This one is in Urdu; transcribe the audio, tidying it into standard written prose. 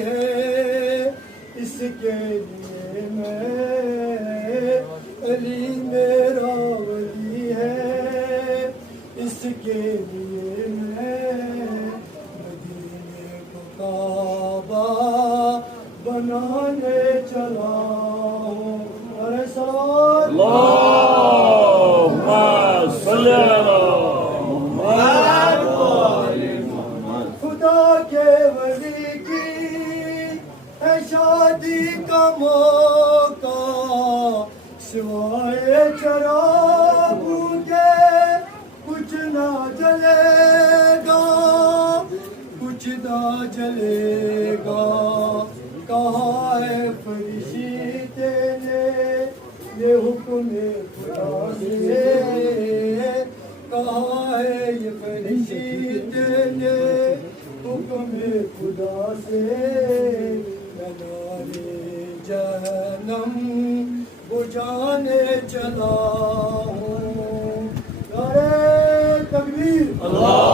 ہے اس کے لیے میں علی میرا ولی ہے اس کے لیے میں مدینے کو کعبہ بنانے چلا ہوں ارے خدا کے ولی کی ہے شادی کا موقع سوائے چراغوں کے کچھ نہ جلے گا کچھ نہ جلے گا کہا ہے فرشتے نے یہ حکم خدا سے کہا ہے یہ فرشتے نے حکم خدا سے نارے جہنم بجھانے چلا ہوں نعرہ تکبیر اللہ